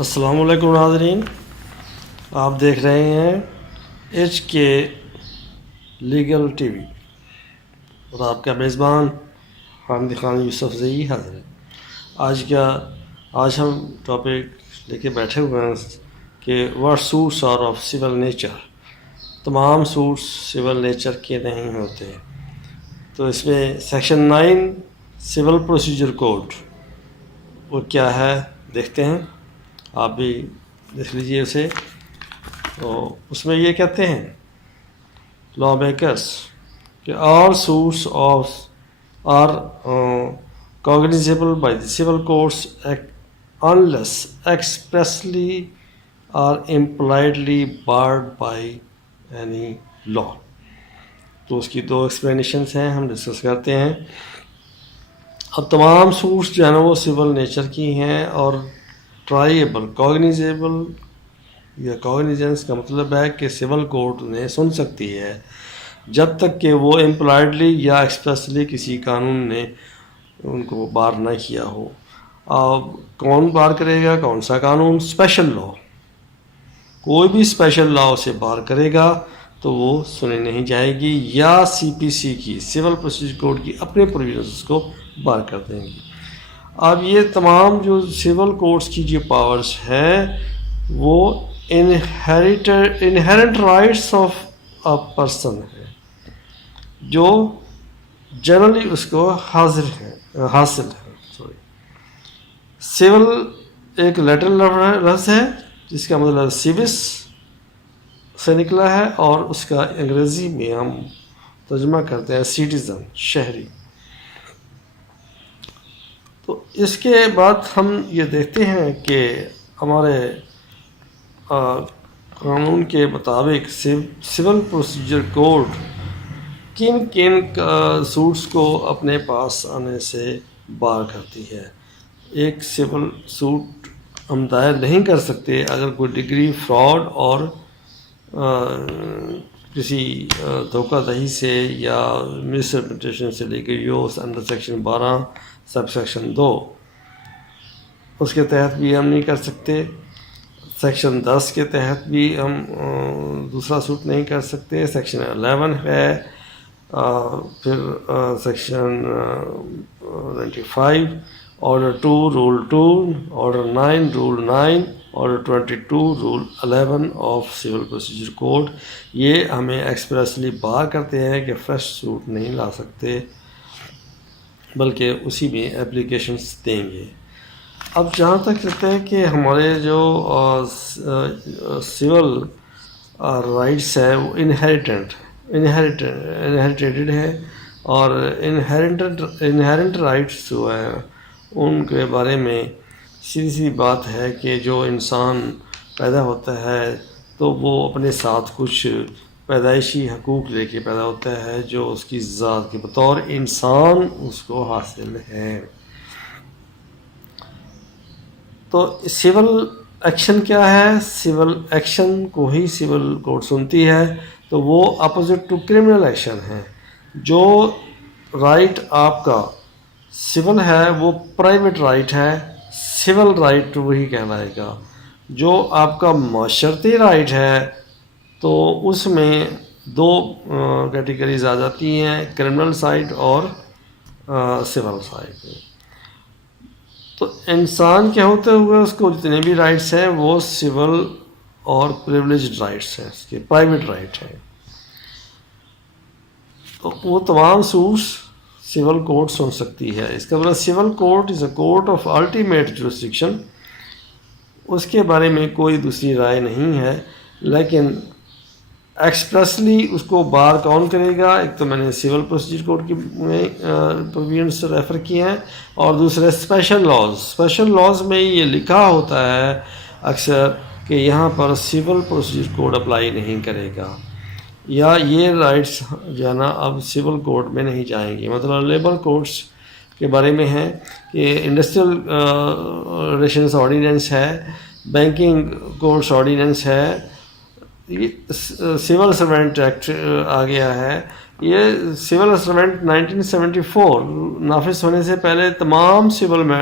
السلام علیکم ناظرین، آپ دیکھ رہے ہیں ایچ کے لیگل ٹی وی اور آپ کا میزبان حامد خان یوسف زئی حاضر ہے۔ آج ہم ٹاپک لے کے بیٹھے ہوئے ہیں کہ what suits are of civil nature. تمام سوٹس سول نیچر کے نہیں ہوتے، تو اس میں سیکشن 9 سول پروسیجر کوڈ وہ کیا ہے دیکھتے ہیں، آپ بھی دیکھ لیجئے اسے۔ تو اس میں یہ کہتے ہیں لا میکرس کہ all suits of are cognizable by the civil courts unless expressly or impliedly barred by any law۔ تو اس کی دو ایکسپلینیشنس ہیں، ہم ڈسکس کرتے ہیں۔ اب تمام سوٹس جو ہیں نا وہ سول نیچر کی ہیں، اور ٹرائیبل کوگنیزیبل یا کوگنیجنس کا مطلب ہے کہ سول کورٹ انہیں سن سکتی ہے جب تک کہ وہ امپلائڈلی یا ایکسپریسلی کسی قانون نے ان کو بار نہ کیا ہو۔ اب کون بار کرے گا؟ کون سا قانون؟ اسپیشل لا۔ کوئی بھی اسپیشل لا اسے بار کرے گا تو وہ سنی نہیں جائے گی، یا سی پی سی کی سول پروسیجر کوڈ کی اپنے پروویژنس کو بار کر دیں گی۔ اب یہ تمام جو سول کوڈس کی جو پاورز ہیں وہ inherent rights of a person ہے، جو جنرلی اس کو حاصل ہے۔ سول ایک لیٹرل لفظ ہے جس کا مطلب سیوس سے نکلا ہے، اور اس کا انگریزی میں ہم ترجمہ کرتے ہیں سٹیزن، شہری۔ تو اس کے بعد ہم یہ دیکھتے ہیں کہ ہمارے قانون کے مطابق سول پروسیجر کوڈ کن سوٹس کو اپنے پاس آنے سے بار کرتی ہے۔ ایک سول سوٹ ہم دائر نہیں کر سکتے اگر کوئی ڈگری فراڈ اور کسی دھوکہ دہی سے یا مس ریپریزنٹیشن سے لے کے use under section 12 sub section 2 اس کے تحت بھی ہم نہیں کر سکتے۔ سیکشن 10 کے تحت بھی ہم دوسرا سوٹ نہیں کر سکتے۔ سیکشن 11 ہے، پھر section 95 order 2 rule 2، order 9 rule 9، order 22 rule 11 of civil procedure code, یہ ہمیں ایکسپریسلی بار کرتے ہیں کہ فریش سوٹ نہیں لا سکتے، بلکہ اسی میں اپلیکیشنس دیں گے۔ اب جہاں تک کہتے ہیں کہ ہمارے جو سول رائٹس ہے وہ انہیریٹیڈ ہے، اور انہیرنٹ رائٹس جو ہیں ان کے بارے میں سیدھی سی بات ہے کہ جو انسان پیدا ہوتا ہے تو وہ اپنے ساتھ کچھ پیدائشی حقوق لے کے پیدا ہوتا ہے جو اس کی ذات کے بطور انسان اس کو حاصل ہے۔ تو سول ایکشن کیا ہے؟ سول ایکشن کو ہی سول کوڈ سنتی ہے، تو وہ اپوزٹ ٹو کرمنل ایکشن ہے۔ جو رائٹ آپ کا سول ہے وہ پرائیویٹ رائٹ ہے، سول رائٹ وہی کہلائے گا۔ جو آپ کا معاشرتی رائٹ ہے تو اس میں دو کیٹیگریز آ جاتی ہیں، کرمنل سائڈ اور سول سائڈ۔ تو انسان کے ہوتے ہوئے اس کو جتنے بھی رائٹس ہیں وہ سول اور پریولیجڈ رائٹس ہیں، اس کے پرائیویٹ رائٹ ہیں۔ تو وہ تمام سوٹس سول کورٹ سن سکتی ہے۔ اس کا مطلب civil court is a court of ultimate jurisdiction, اس کے بارے میں کوئی دوسری رائے نہیں ہے۔ لیکن ایکسپریسلی اس کو بار کون کرے گا؟ ایک تو میں نے سول پروسیجر کوڈ کی پروویژنس سے ریفر کیے ہیں، اور دوسرے اسپیشل لاز میں یہ لکھا ہوتا ہے اکثر کہ یہاں پر سول پروسیجر کوڈ اپلائی نہیں کرے گا، یا یہ رائٹس جو ہے نا اب سول کوڈ میں نہیں جائیں گے۔ مطلب لیبر کوڈس کے بارے میں ہے کہ انڈسٹریل ریلیشنس آرڈیننس ہے، بینکنگ کوڈس آرڈیننس ہے، یہ سول سروینٹ ایکٹ آ گیا ہے۔ یہ سول سروینٹ 1974 نافذ ہونے سے پہلے تمام سول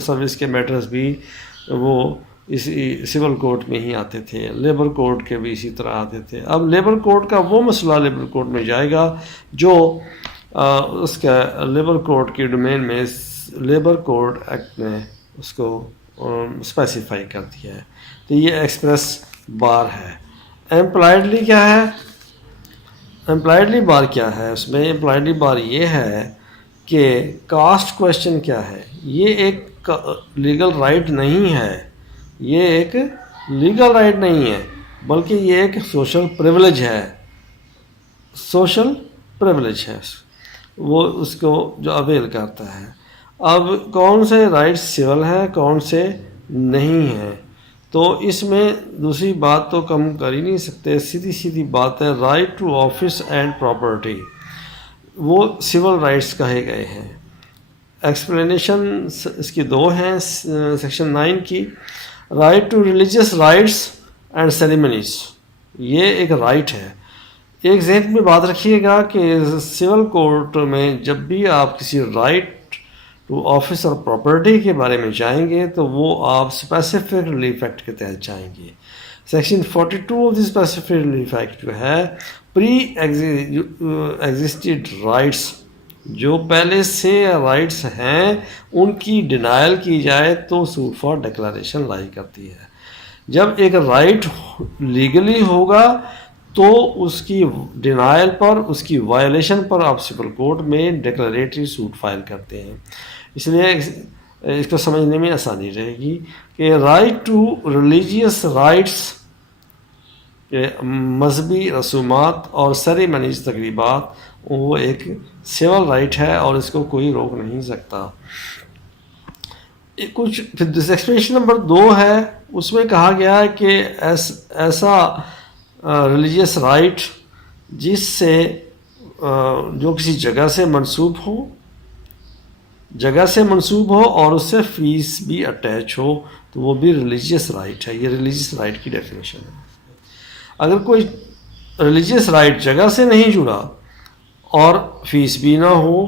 سروس کے میٹرز بھی وہ اسی سول کوڈ میں ہی آتے تھے، لیبر کوڈ کے بھی اسی طرح آتے تھے۔ اب لیبر کوڈ کا وہ مسئلہ لیبر کوڈ میں جائے گا جو اس کا لیبر کوڈ کی ڈومین میں لیبر کوڈ ایکٹ نے اس کو اسپیسیفائی کر دیا ہے۔ تو یہ ایکسپریس بار ہے۔ امپلائڈلی کیا ہے؟ امپلائڈلی بار کیا ہے؟ اس میں امپلائڈلی بار یہ ہے کہ کاسٹ کویشچن کیا ہے؟ یہ ایک لیگل رائٹ نہیں ہے، یہ ایک لیگل رائٹ نہیں ہے، بلکہ یہ ایک سوشل پریولیج ہے، سوشل پریولیج ہے، وہ اس کو جو اویل کرتا ہے۔ اب کون سے رائٹس سول ہیں، کون سے نہیں ہیں؟ تو اس میں دوسری بات تو کم کر ہی نہیں سکتے، سیدھی سیدھی بات ہے، right to office and property وہ سول رائٹس کہے گئے ہیں۔ ایکسپلینیشن اس کی دو ہیں سیکشن 9 کی۔ Right to religious rights and ceremonies, یہ ایک رائٹ ہے۔ ایک ذہن میں بات رکھیے گا کہ سول کورٹ میں جب بھی آپ کسی رائٹ ٹو آفس اور پراپرٹی کے بارے میں جائیں گے تو وہ آپ اسپیسیفک ریلیف ایکٹ کے تحت جائیں گے۔ Section 42 of the specific relief act جو ہے پری ایگزسٹڈ رائٹس، جو پہلے سے رائٹس ہیں ان کی ڈینائل کی جائے تو سوٹ فار ڈکلریشن لائی کرتی ہے۔ جب ایک رائٹ لیگلی ہوگا تو اس کی ڈینائل پر، اس کی وائلیشن پر آپ سول کورٹ میں ڈکلریٹری سوٹ فائل کرتے ہیں۔ اس لیے اس کو سمجھنے میں آسانی رہے گی کہ رائٹ ٹو ریلیجیس رائٹس، مذہبی رسومات اور سیریمنیز تقریبات، وہ ایک سول رائٹ ہے اور اس کو کوئی روک نہیں سکتا۔ کچھ پھر ایکسپلینیشن نمبر 2 ہے، اس میں کہا گیا ہے کہ ایسا ریلیجیس رائٹ جس سے جو کسی جگہ سے منسوب ہو، جگہ سے منسوب ہو اور اس سے فیس بھی اٹیچ ہو تو وہ بھی ریلیجیس رائٹ ہے۔ یہ ریلیجیس رائٹ کی ڈیفینیشن ہے۔ اگر کوئی ریلیجیس رائٹ جگہ سے نہیں جڑا اور فیس بھی نہ ہو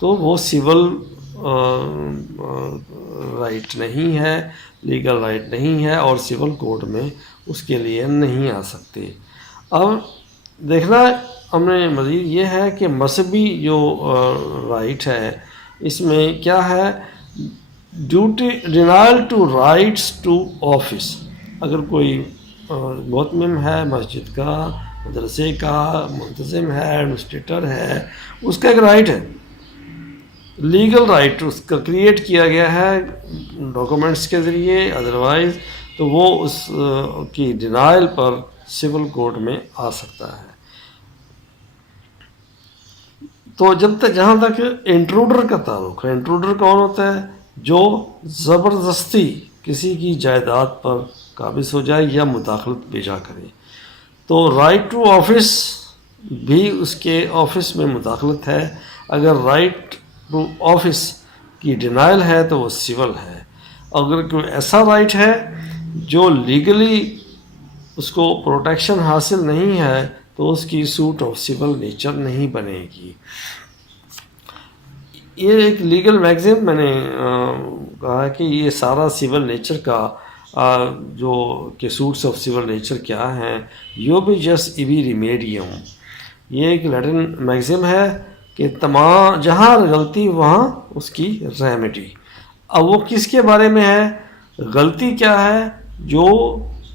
تو وہ سول رائٹ نہیں ہے، لیگل رائٹ نہیں ہے اور سول کوڈ میں اس کے لیے نہیں آ سکتے۔ اب دیکھنا ہم نے مزید یہ ہے کہ مذہبی جو رائٹ ہے اس میں کیا ہے، duty denial to rights to office. اگر کوئی مؤتمم ہے مسجد کا، مدرسے کا، منتظم ہے، ایڈمنسٹریٹر ہے، اس کا ایک رائٹ ہے، لیگل رائٹ اس کا کریٹ کیا گیا ہے ڈاکومنٹس کے ذریعے، ادروائز تو وہ اس کی ڈینائل پر سول کورٹ میں آ سکتا ہے۔ تو جب تک جہاں تک انٹروڈر کا تعلق ہے، انٹروڈر کون ہوتا ہے؟ جو زبردستی کسی کی جائیداد پر قابض ہو جائے یا مداخلت بھیجا کرے، تو رائٹ ٹو آفس بھی اس کے آفس میں مداخلت ہے۔ اگر رائٹ ٹو آفس کی ڈینائل ہے تو وہ سول ہے۔ اگر کوئی ایسا رائٹ ہے جو لیگلی اس کو پروٹیکشن حاصل نہیں ہے تو اس کی سوٹ آف سول نیچر نہیں بنے گی۔ یہ ایک لیگل میگزین میں نے کہا کہ یہ سارا سول نیچر کا جو کہ سوٹس آف سول نیچر کیا ہیں، یوبیجس ایبی ریمیڈیم، یہ ایک لیٹن میگزیم ہے کہ تمام جہاں غلطی وہاں اس کی ریمیڈی۔ اب وہ کس کے بارے میں ہے؟ غلطی کیا ہے؟ جو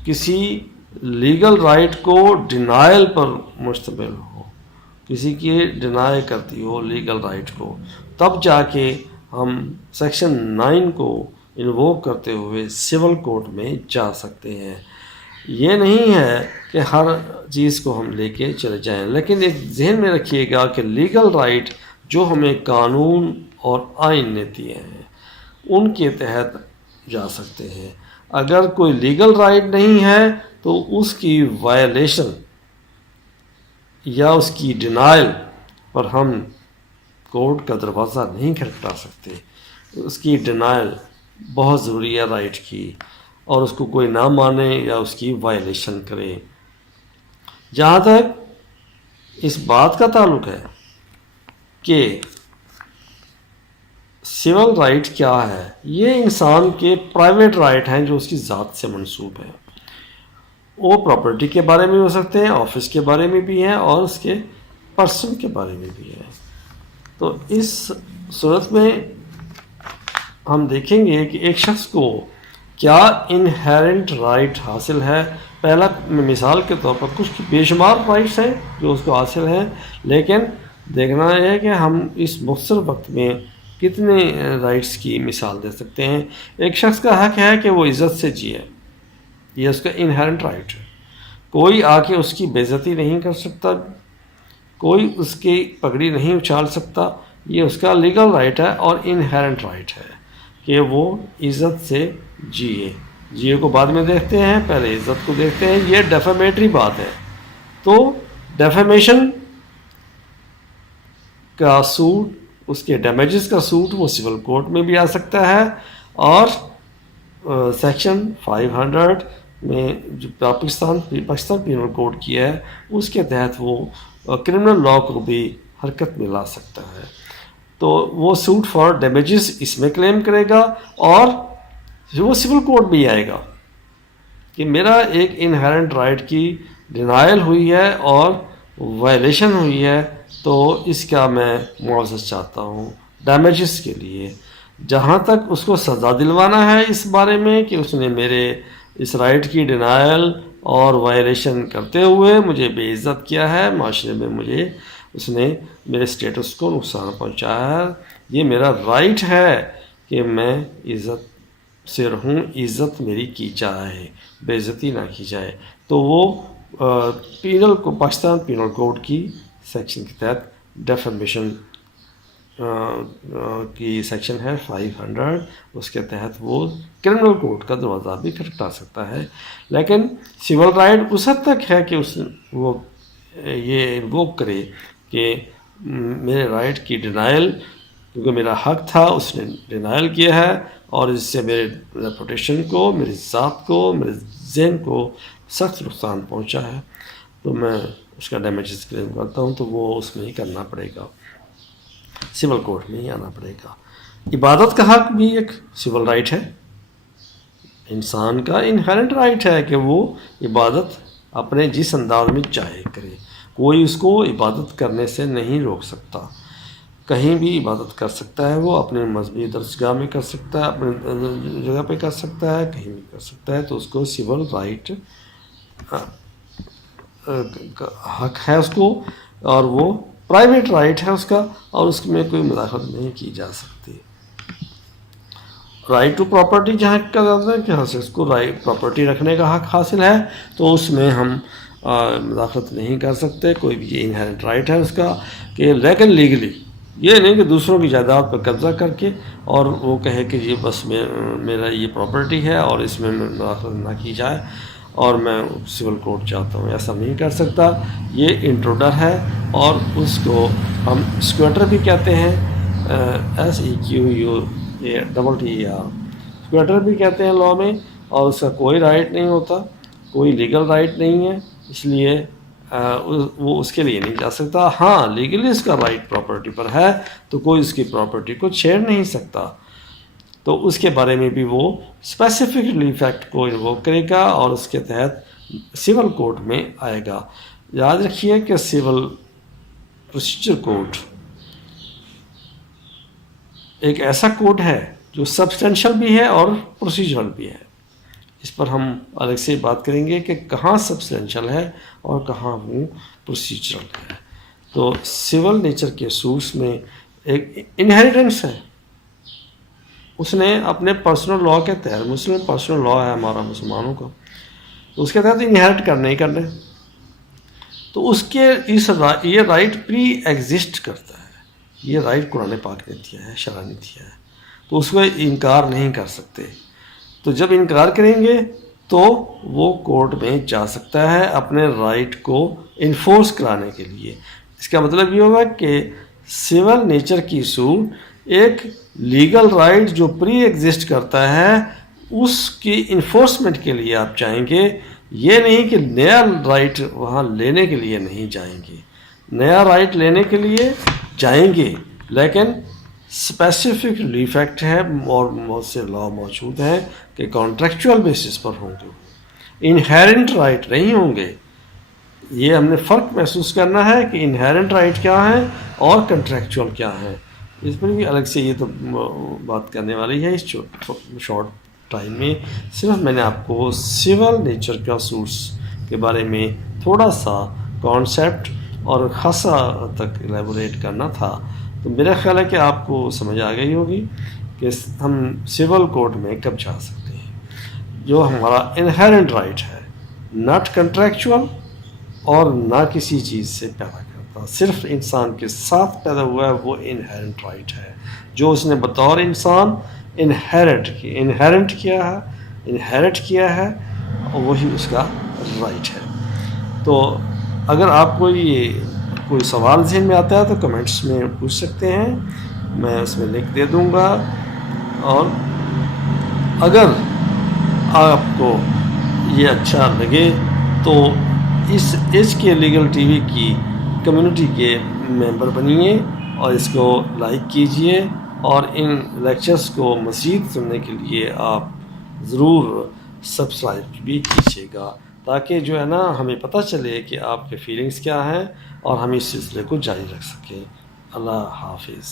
کسی لیگل رائٹ کو ڈینائل پر مشتمل ہو، کسی کی ڈینائی کرتی ہو لیگل رائٹ کو، تب جا کے ہم سیکشن 9 کو انووک کرتے ہوئے سول کورٹ میں جا سکتے ہیں۔ یہ نہیں ہے کہ ہر چیز کو ہم لے کے چلے جائیں، لیکن ایک ذہن میں رکھیے گا کہ لیگل رائٹ جو ہمیں قانون اور آئین نے دیے ہیں ان کے تحت جا سکتے ہیں۔ اگر کوئی لیگل رائٹ نہیں ہے تو اس کی وائلیشن یا اس کی ڈینائل پر ہم کورٹ کا دروازہ نہیں کھٹکھٹا سکتے۔ اس کی ڈینائل بہت ضروری ہے رائٹ کی، اور اس کو کوئی نہ مانے یا اس کی وائلیشن کرے۔ جہاں تک اس بات کا تعلق ہے کہ سول رائٹ کیا ہے؟ یہ انسان کے پرائیویٹ رائٹ ہیں جو اس کی ذات سے منسوب ہیں. وہ پراپرٹی کے بارے میں ہو سکتے ہیں، آفس کے بارے میں بھی ہیں، اور اس کے پرسن کے بارے میں بھی ہیں. تو اس صورت میں ہم دیکھیں گے کہ ایک شخص کو کیا انہیرنٹ رائٹ حاصل ہے. پہلا مثال کے طور پر کچھ بے شمار رائٹس ہیں جو اس کو حاصل ہیں، لیکن دیکھنا یہ ہے کہ ہم اس مختصر وقت میں کتنے رائٹس کی مثال دے سکتے ہیں. ایک شخص کا حق ہے کہ وہ عزت سے جیے، یہ اس کا انہیرنٹ رائٹ ہے. کوئی آ کے اس کی بے عزتی نہیں کر سکتا، کوئی اس کی پگڑی نہیں اچھال سکتا. یہ اس کا لیگل رائٹ ہے اور انہیرنٹ رائٹ ہے کہ وہ عزت سے جیے کو بعد میں دیکھتے ہیں، پہلے عزت کو دیکھتے ہیں. یہ ڈیفیمیٹری بات ہے. تو ڈیفیمیشن کا سوٹ، اس کے ڈیمیجز کا سوٹ وہ سول کورٹ میں بھی آ سکتا ہے، اور سیکشن 500 میں جو پاکستان پینل کوڈ کی ہے اس کے تحت وہ کرمنل لاء کو بھی حرکت میں لا سکتا ہے. تو وہ سوٹ فار ڈیمیجز اس میں کلیم کرے گا، اور وہ سول کورٹ بھی آئے گا کہ میرا ایک انہیرنٹ رائٹ کی ڈینائل ہوئی ہے اور وائلیشن ہوئی ہے، تو اس کا میں معاوضہ چاہتا ہوں ڈیمیجز کے لیے. جہاں تک اس کو سزا دلوانا ہے اس بارے میں کہ اس نے میرے اس رائٹ کی ڈینائل اور وائلیشن کرتے ہوئے مجھے بے عزت کیا ہے، معاشرے میں مجھے اس نے میرے سٹیٹس کو نقصان پہنچایا ہے، یہ میرا رائٹ ہے کہ میں عزت سے رہوں، عزت میری کی جائے، بے عزتی نہ کی جائے. تو وہ پاکستان پینل کوڈ کی سیکشن کے تحت ڈیفیمیشن کی سیکشن ہے 500، اس کے تحت وہ کرمنل کورٹ کا دروازہ بھی کھٹکھٹا سکتا ہے. لیکن سول رائٹ اس حد تک ہے کہ وہ یہ انووک کرے کہ میرے رائٹ کی ڈینائل، کیونکہ میرا حق تھا اس نے ڈینائل کیا ہے، اور اس سے میرے ریپوٹیشن کو، میری ذات کو، میرے ذہن کو سخت نقصان پہنچا ہے، تو میں اس کا ڈیمیجز کلیم کرتا ہوں. تو وہ اس میں ہی کرنا پڑے گا، سول کورٹ میں ہی آنا پڑے گا. عبادت کا حق بھی ایک سول رائٹ ہے، انسان کا انہیرنٹ رائٹ ہے کہ وہ عبادت اپنے جس انداز میں چاہے کرے، کوئی اس کو عبادت کرنے سے نہیں روک سکتا. کہیں بھی عبادت کر سکتا ہے، وہ اپنے مذہبی درسگاہ میں کر سکتا ہے، اپنے جگہ پہ کر سکتا ہے، کہیں بھی کر سکتا ہے. تو اس کو سول رائٹ حق ہے اس کو، اور وہ پرائیویٹ رائٹ ہے اس کا، اور اس میں کوئی مداخلت نہیں کی جا سکتی. رائٹ ٹو پراپرٹی جہاں کا جاتا ہے کہ اس کو رائٹ پراپرٹی رکھنے کا حق حاصل ہے، تو اس میں ہم مداخلت نہیں کر سکتے. کوئی بھی یہ انہیرنٹ رائٹ ہے اس کا، کہ لیکن لیگلی یہ نہیں کہ دوسروں کی جائیداد پر قبضہ کر کے اور وہ کہے کہ یہ بس میرا یہ پراپرٹی ہے اور اس میں مداخلت نہ کی جائے اور میں سول کورٹ چاہتا ہوں، ایسا نہیں کر سکتا. یہ انٹروڈر ہے، اور اس کو ہم اسکویٹر بھی کہتے ہیں، SEQUTER اسکویٹر بھی کہتے ہیں لاء میں، اور اس کا کوئی رائٹ نہیں ہوتا، کوئی لیگل رائٹ نہیں ہے، اس لیے وہ اس کے لیے نہیں جا سکتا. ہاں لیگلی اس کا رائٹ پراپرٹی پر ہے، تو کوئی اس کی پراپرٹی کو چھیڑ نہیں سکتا. تو اس کے بارے میں بھی وہ اسپیسیفکلی فیکٹ کو انووک کرے گا، اور اس کے تحت سول کورٹ میں آئے گا. یاد رکھیے کہ سول پروسیجر کوڈ ایک ایسا کوڈ ہے جو سبسٹینشل بھی ہے اور پروسیجرل بھی ہے. اس پر ہم الگ سے بات کریں گے کہ کہاں سبسٹینشل ہے اور کہاں وہ پروسیجرل ہے. تو سول نیچر کے سوٹس میں ایک انہیریٹنس ہے، اس نے اپنے پرسنل لاء کے تحت، مسلم پرسنل لاء ہے ہمارا مسلمانوں کا، تو اس کے تحت انہیریٹ کرنے ہی کرنے. تو اس کے یہ رائٹ پری ایگزسٹ کرتا ہے، یہ رائٹ قرآن پاک نے دیا ہے، شرع نے دیا ہے، تو اس کو انکار نہیں کر سکتے. تو جب انکار کریں گے تو وہ کورٹ میں جا سکتا ہے اپنے رائٹ کو انفورس کرانے کے لیے. اس کا مطلب یہ ہوگا کہ سول نیچر کی سوٹ ایک لیگل رائٹ جو پری ایگزسٹ کرتا ہے اس کی انفورسمنٹ کے لیے آپ جائیں گے. یہ نہیں کہ نیا رائٹ وہاں لینے کے لیے نہیں جائیں گے، نیا رائٹ لینے کے لیے جائیں گے، لیکن اسپیسیفک ڈیفیکٹ ہے اور بہت سے لا موجود ہیں کہ کانٹریکچوئل بیسس پر ہوں گے، انہیرنٹ رائٹ نہیں ہوں گے. یہ ہم نے فرق محسوس کرنا ہے کہ انہیرنٹ رائٹ کیا ہے اور کنٹریکچوئل کیا ہے. اس پر بھی الگ سے یہ تو بات کرنے والی ہے اس شارٹ ٹائم میں. صرف میں نے آپ کو سول نیچر کا سوٹس کے بارے میں تھوڑا سا کانسیپٹ اور خاصا تک ایلیبوریٹ کرنا تھا. تو میرا خیال ہے کہ آپ کو سمجھ آ گئی ہوگی کہ ہم سول کوڈ میں کب جا سکتے ہیں. جو ہمارا انہیرنٹ رائٹ ہے، ناٹ کنٹریکچوئل اور نہ کسی چیز سے پیدا کرتا، صرف انسان کے ساتھ پیدا ہوا ہے، وہ انہیرنٹ رائٹ ہے جو اس نے بطور انسان انہیرنٹ کیا ہے اور وہی اس کا رائٹ ہے. تو اگر آپ کو یہ کوئی سوال ذہن میں آتا ہے تو کمنٹس میں پوچھ سکتے ہیں، میں اس میں لکھ دے دوں گا. اور اگر آپ کو یہ اچھا لگے تو اس ایچ کے لیگل ٹی وی کی کمیونٹی کے ممبر بنیے اور اس کو لائک کیجئے، اور ان لیکچرز کو مزید سننے کے لیے آپ ضرور سبسکرائب بھی کیجیے گا، تاکہ جو ہے نا ہمیں پتہ چلے کہ آپ کے فیلنگز کیا ہیں اور ہم اس سلسلے کو جاری رکھ سکیں. اللہ حافظ.